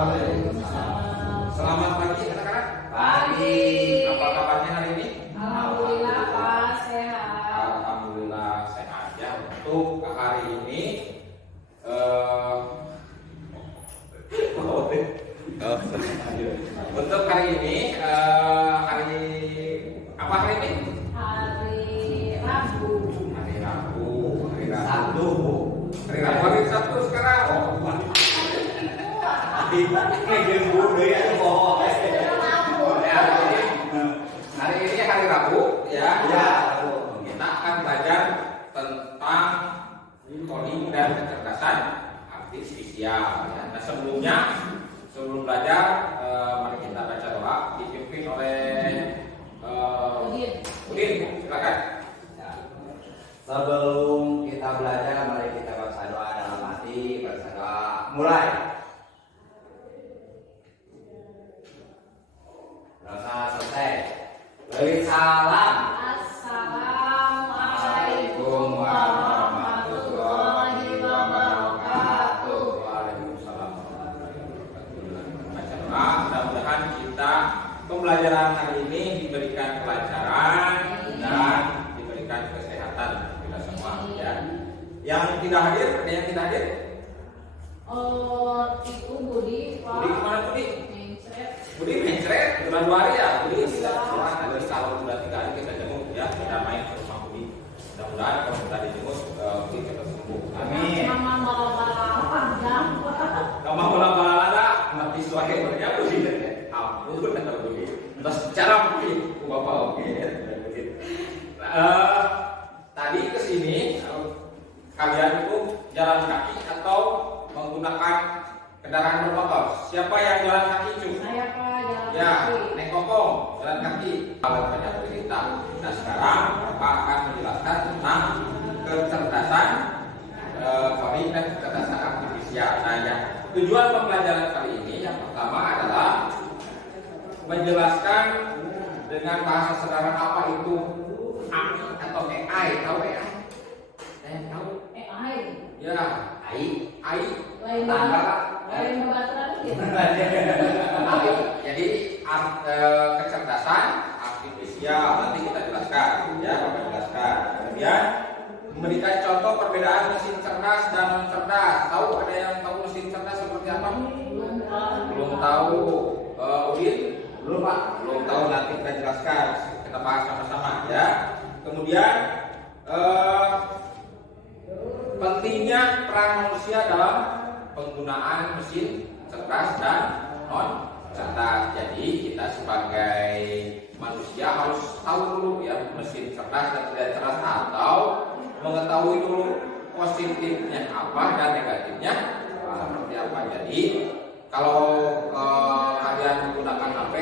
Waalaikumsalam. Selamat pagi anak-anak. Pagi. Apa kabarnya hari ini? Alhamdulillah Pak, sehat. Alhamdulillah sehat ya. Untuk hari ini untuk hari ini hari apa hari ini? Hari Rabu. Hari Rabu. Sabtu. Hari Sabtu sekarang. Hari ini hari Rabu ya. Kita akan belajar tentang coding dan kecerdasan artifisial. Ya. Nah sebelum belajar, mari kita baca doa dipimpin oleh Udin. Silakan. Sebelum kita belajar, mari kita baca doa dalam hati. Baca doa. Mulai. Dosa selesai. Beri salam. Assalamualaikum warahmatullahi wabarakatuh. Waalaikumsalam warahmatullahi wabarakatuh. Baca doa. Mudah-mudahan kita pembelajaran hari ini diberikan pelajaran dan diberikan kesehatan kita semua ya. Yang tidak hadir, ada yang tidak hadir? Itu Budi, Pak. Budi kemana Budi? Mencret. Budi mencret sudah 2 hari ya. Budi tidak keluar. Nanti kalau sudah 3 hari kita jenguk ya. Kita main ke rumah Budi. Mudah-mudahan kalau kita dijenguk Budi cepat sembuh. Amin. Mama bala-bala panjang. Kamu bola-bola mati suaranya Budi. Ampun kata Budi. Terus cara Budi, Bapak oke ya. Tadi ke sini kalian itu jalan kaki atau menggunakan kendaraan bermotor? Siapa yang jalan kaki cu? Saya Pak jalan Ya, kaki. Neng Kokong jalan kaki. Kalau banyak cerita. Nah sekarang Bapak akan menjelaskan tentang kecerdasan coding dan kecerdasan artifisial. Nah ya, tujuan pembelajaran kali ini yang pertama adalah menjelaskan dengan bahasa sederhana apa itu AI atau AI. Tahu AI? Tahu? AI. Ya, AI. Lain Tanggal. lain pembatasan gitu. Jadi kecerdasan artifisial nanti kita jelaskan ya, Bapak jelaskan. Kemudian memberikan contoh perbedaan mesin cerdas dan non cerdas. Tahu ada yang tahu mesin cerdas seperti apa? Belum tahu. Udin? Belum Pak. Belum tahu, nanti kita jelaskan. Kita bahas sama-sama ya. Kemudian pentingnya peran manusia dalam penggunaan mesin cerdas dan non cerdas. Jadi kita sebagai manusia harus tahu dulu ya mesin cerdas dan tidak cerdas, atau mengetahui dulu positifnya apa dan negatifnya seperti apa. Jadi kalau kalian menggunakan HP,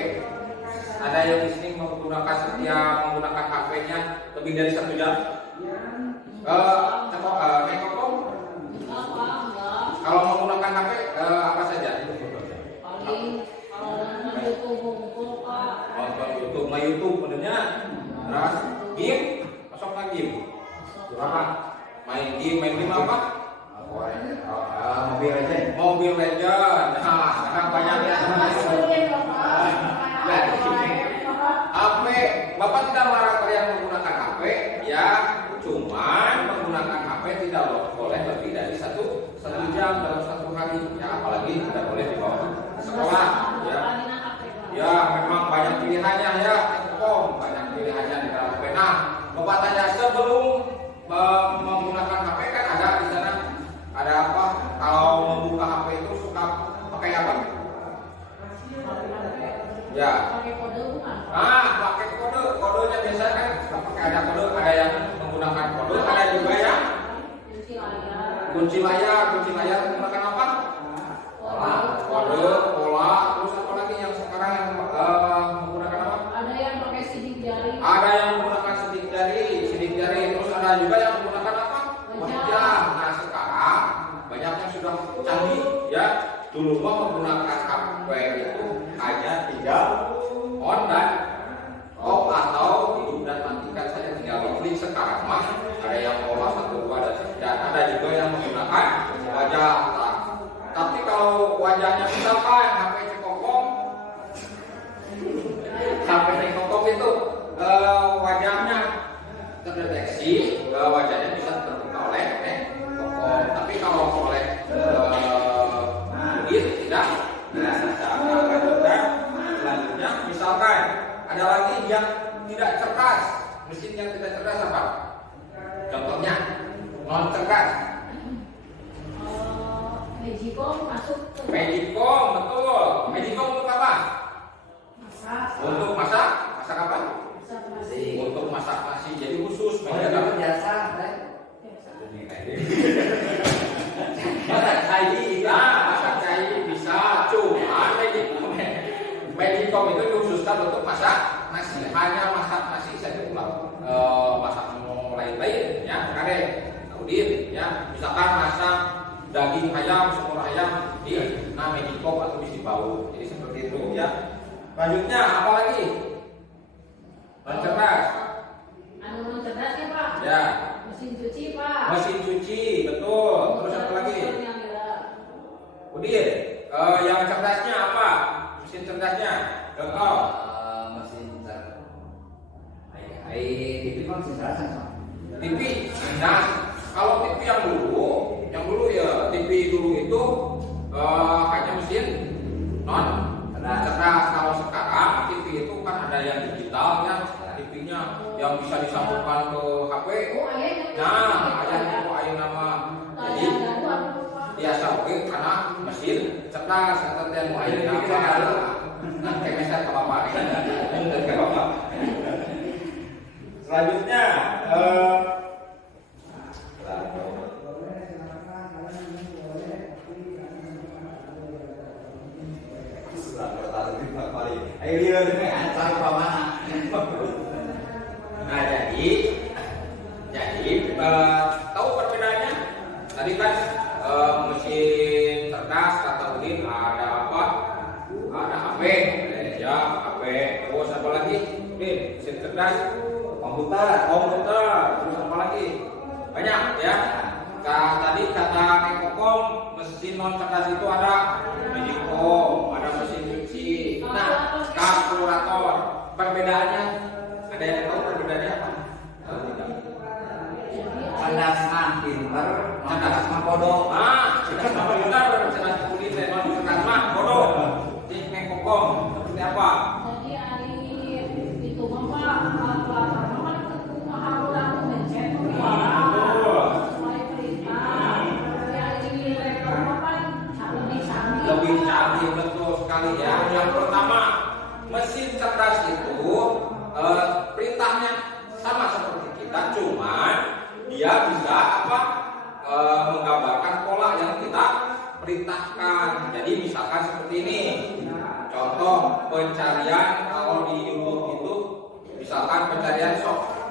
ada yang di sini menggunakan HP-nya lebih dari 1 jam? Kalau menggunakan HP apa saja? Paling kalau nonton YouTube ngumpul Pak. Nonton YouTube, nge YouTube benernya. Terus game, masuk ke game. Apa? Main game apa? Mobile Legend. Nah, sekarang banyak ya. HP, Bapak tidak melarang kalian menggunakan HP, ya, cuman menggunakan HP tidak boleh lebih dari satu jam dalam 1 hari, ya, apalagi tidak boleh dibawa ke sekolah, ya. Ya, memang banyak pilihannya ya, banyak pilihannya di dalam HP. Nah, Bapak tanya sebelum menggunakan HP kan ada di sana ada apa? Kalau membuka HP itu suka pakai apa? Ya. Pakai kode bukan? Pakai kodenya biasanya kan pakai ada kode, ada yang menggunakan kode, ada juga yang kunci layar menggunakan apa? Kode, pola, terus apa lagi yang sekarang yang menggunakan apa? Ada yang pakai sidik jari. Ada yang menggunakan sidik jari, terus ada juga yang menggunakan apa? Wajah. Nah sekarang banyak yang sudah canggih ya. Dulu menggunakan HP itu hanya tinggal on dan off atau hidup dan matikan saja, tinggal klik. Sekarang mah ada yang pola 1, 2 dan ada juga yang menggunakan wajah. Tapi kalau wajahnya misalkan Magicom masuk ke Magicom, betul. Magicom untuk apa? masak. Untuk masak. Masak apa? Masak nasi. Untuk masak nasi. Jadi khusus Oh, itu biasa, Teh. masak cai. Nah, masak cai bisa. Cuma Magicom itu dikhususkan untuk masak nasi. Hanya masak nasi saja, masak menu lain-lain ya. Kare, Udin ya. Misalkan masak daging ayam, semur ayam di Magicom atau di bau. Jadi seperti itu ya. Lanjutnya apa lagi? Non cerdas. Anu non cerdas ya Pak? Ya. Mesin cuci Pak. Mesin cuci, betul. Terus apa lagi? Yang gelap. Udin, yang cerdasnya apa? Mesin cerdasnya. Contoh. Mesin cerdas. TV kan mesin cerdas kan? TV. Nah, kalau TV yang dulu ya TV dulu itu hanya mesin non cerdas. Kalau sekarang TV itu kan ada yang digital ya, TV-nya yang bisa disambungkan ke HP. Oh, ayahnya. Nah, ayah nama. Jadi biasa oke karena mesin cerdas atau yang ayah nama. Nah, kayak misalnya ke bapak. Ke bapak. Selanjutnya nah jadi tahu perbedaannya? Tadi kan mesin cerdas kata Udin ada apa? Ada HP, ya HP. Terus apa lagi? Udin, mesin cerdas, komputer, terus apa lagi? Banyak ya. Tadi kata Kang Kokom, mesin non cerdas itu ada Magicom, ada mesin cuci. Nah, kalkulator. Perbedaannya ada yang tahu perbedaannya apa? Tahu tidak? Cerdas mah pinter, cerdas mah bodoh. Cerdas mah pintar, cerdas kulit, cerdas mah bodoh. Jadi Kang Kokom seperti apa? Jadi hari itu Bapak kalkulator kan harus mencet sesuai perintah. Jadi rekor kan lebih canggih. Lebih canggih, betul sekali ya. Yang pertama, mesin cerdas itu perintahnya sama seperti kita, cuman dia bisa apa? Menggambarkan pola yang kita perintahkan. Jadi misalkan seperti ini. Contoh pencarian kalau di YouTube itu, misalkan pencarian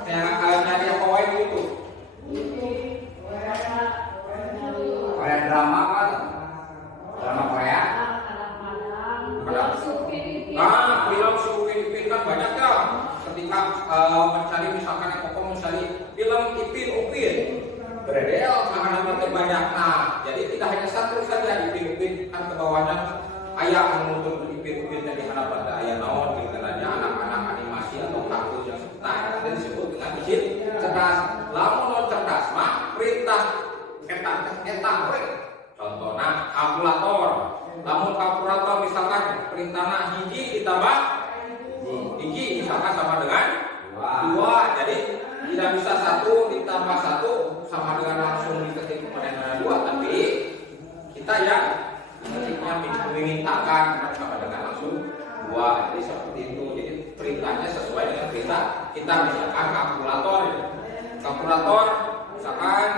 nyari apa wae di YouTube. Korea drama kan? Drama Korea. Film si Upin kan banyak ya. Ketika mencari misalkan yang Kokom mencari film Upin, beredel makanan itu banyak. Nah, jadi tidak hanya satu saja Upin kan ke bawahnya ayah menuntut Upin dari hadapan ayah naon kiranya anak-anak animasi atau kartun yang sebentar itu disebut dengan mesin cerdas. Lamun non cerdas mah perintah eta contohnya kalkulator. Lamun kalkulator misalkan perintahnya hiji ditambah hiji misalkan sama dengan 2. Jadi tidak bisa 1 ditambah 1 sama dengan langsung diketik kepada 2, tapi kita ya ketiknya memintakan sama dengan langsung 2. Jadi seperti itu. Jadi perintahnya sesuai dengan perintah kita. Misalkan kalkulator misalkan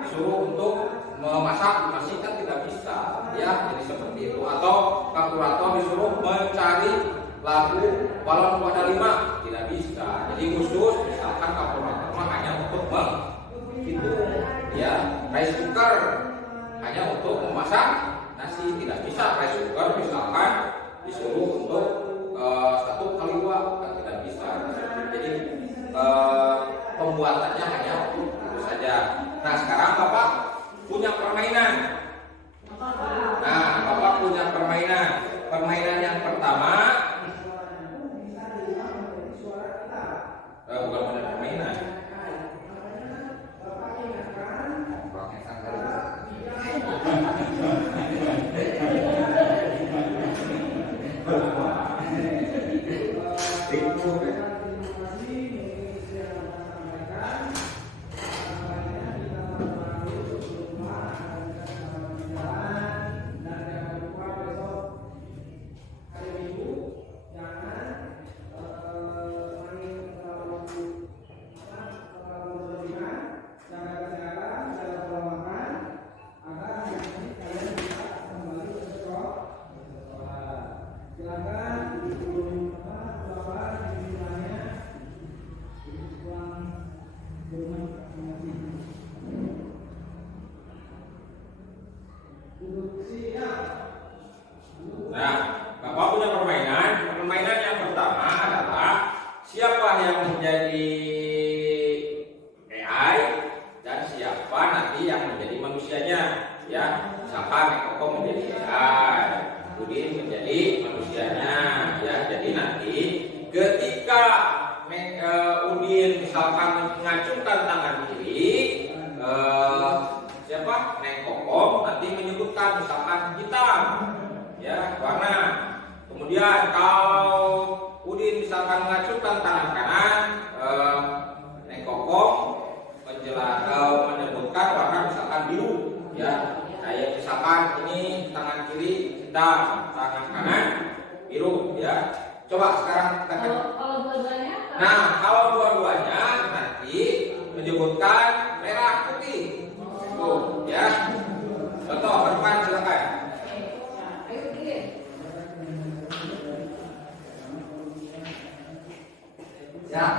disuruh untuk memasak nasi kan tidak bisa ya, jadi seperti itu. Atau kalkulator disuruh mencari lagu balon ada 5 tidak bisa. Jadi khusus misalkan kalkulator hanya untuk menghitung ya. Rice cooker hanya untuk memasak nasi, tidak bisa rice cooker misalkan disuruh untuk 1 kali 2 kan tidak bisa. Jadi pembuatannya hanya untuk itu saja. Nah sekarang Bapak punya permainan. Nah, Bapak punya permainan. Permainan yang pertama, bukan permainan. misalkan Nekoko menjadi AI, Udin menjadi manusianya, ya. Jadi nanti ketika Udin misalkan mengacungkan tangan kiri, siapa? Nekoko nanti menyebutkan misalkan hitam, ya, warna. Kemudian kalau Udin misalkan mengacungkan tangan kanan, Nekoko menyebutkan warna misalkan biru, ya. Kayak misalkan ini tangan kiri hitam, tangan kanan biru, ya. Coba sekarang kita Kalau dua-duanya apa? Nah, kalau dua-duanya nanti menyebutkan merah putih. Tuh, ya. Contoh ke depan silakan. Ayo Din. Siap?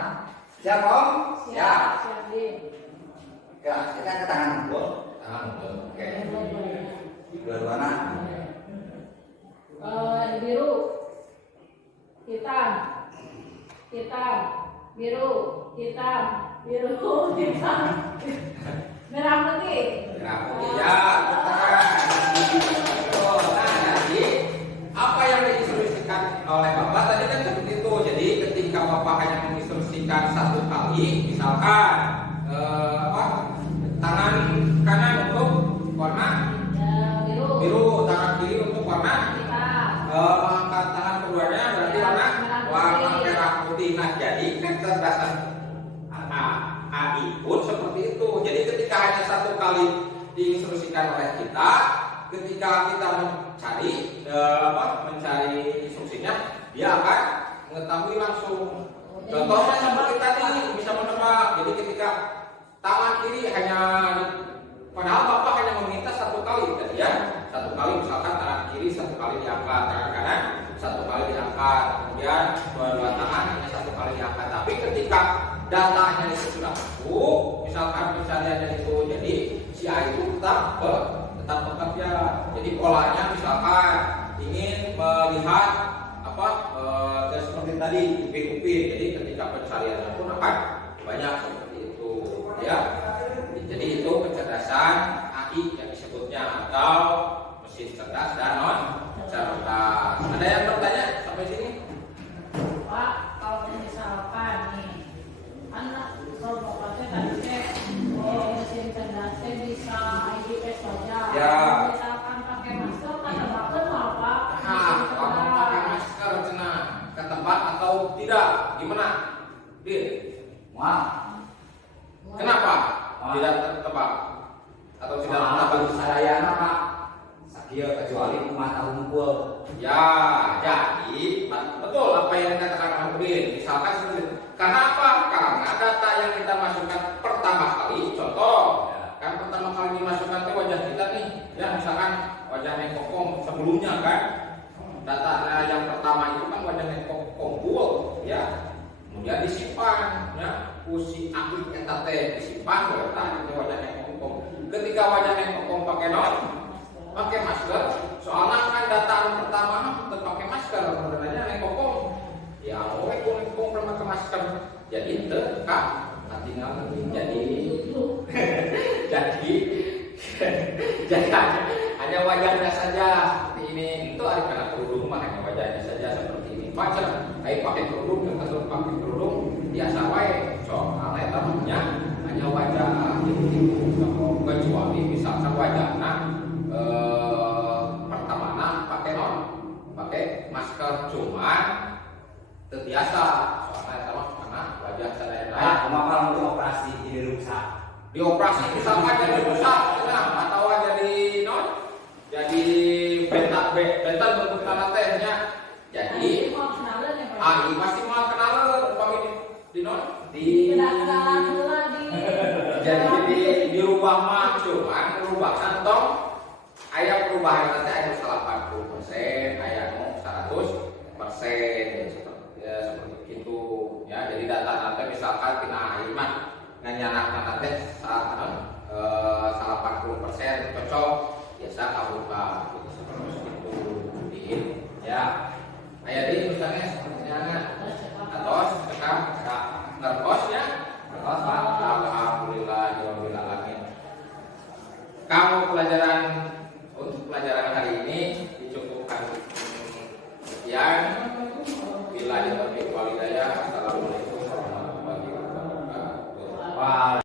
Siap Om? Siap. Siap Din. Ya, kita ke tangan dulu. Oke. Dua-duanya. Biru, hitam, hitam, biru, hitam, biru, hitam, merah putih. Merah putih, ya. Oh, nah, jadi apa yang diinstruksikan oleh Bapak tadi kan seperti itu. Jadi ketika Bapak hanya menginstruksikan satu kali, misalkan tangan kanan untuk warna biru, tangan kiri untuk warna angkat tangan keduanya berarti warna merah putih. Nah, jadi kecerdasan AI pun seperti itu. Jadi ketika hanya satu kali diinstruksikan oleh kita, ketika kita mencari instruksinya, dia akan mengetahui langsung. Contohnya seperti tadi bisa menebak. Jadi ketika tangan kiri padahal Bapak hanya meminta satu kali tadi, ya. Satu kali misalkan tangan kiri satu kali diangkat, tangan kanan satu kali diangkat, kemudian dua tangan hanya satu kali diangkat. Tapi ketika datanya itu sudah masuk, misalkan pencariannya itu, jadi si AI itu tetap bekerja. Jadi polanya misalkan ingin melihat seperti tadi upin-upin. Jadi ketika pencariannya pun akan banyak seperti itu, ya. Jadi itu kecerdasan AI yang disebutnya, atau mesin cerdas dan non cerdas. Ada yang bertanya sampai sini? Pak, kalau misalkan nih anak robotnya tadi mesin cerdasnya bisa IDP saja. Ya. Kalau misalkan pakai masker kan bakal apa? Kamu pakai masker ke tempat atau tidak? Gimana? Din? Wah. Kenapa? Tidak tertebak atau tidak tertebak? Saya Pak. Sakia kecuali mata hunkul. Ya, jadi betul apa yang dikatakan Udin. Misalkan seperti itu. Karena apa? Karena data yang kita masukkan pertama kali, contoh, kan pertama kali dimasukkan ke wajah kita nih, ya misalkan wajah Nekoko sebelumnya kan, data yang pertama itu kan wajah Nekoko, ya. Kemudian disimpan, ya, usi aktif etate disimpan, berarti wajah Nekoko. Ketika wajah Nekoko pakai masker, soalnya kan data pertama tetap pakai masker, sebenarnya Nekoko, ya, Nekoko pakai masker, jadi tetap tinggal jadi hanya wajahnya saja seperti ini. Itu ada karena kerudung mah hanya wajahnya saja seperti ini. Wajar, pakai kerudung yang betul pakai kerudung biasa wae. Soalnya tamunya hanya wajah itu. Kecuali misalkan wajahnya pertama pakai masker, cuma terbiasa. Soalnya sama karena wajah saya lain. Kemampuan untuk operasi jadi rusak. Dioperasi misalkan jadi rusak, atau jadi bentak bentuk tanah tehnya. Jadi AI masih mau kenalan jadi di rumah mah cuman rubah kantong aya perubahan nanti aya 80%, aya 100%, seperti itu ya. Jadi data nanti misalkan tina AI mah nganyanak nanti 80% cocok biasa kabuka gitu, seperti itu ya. Aya di misalnya atau sekarang ngerkos ya, ngerkos Pak. Alhamdulillah, alhamdulillah. Kamu pelajaran Bila ya taufiq wal hidayah. Assalamualaikum warahmatullahi wabarakatuh. Waalaikumsalam.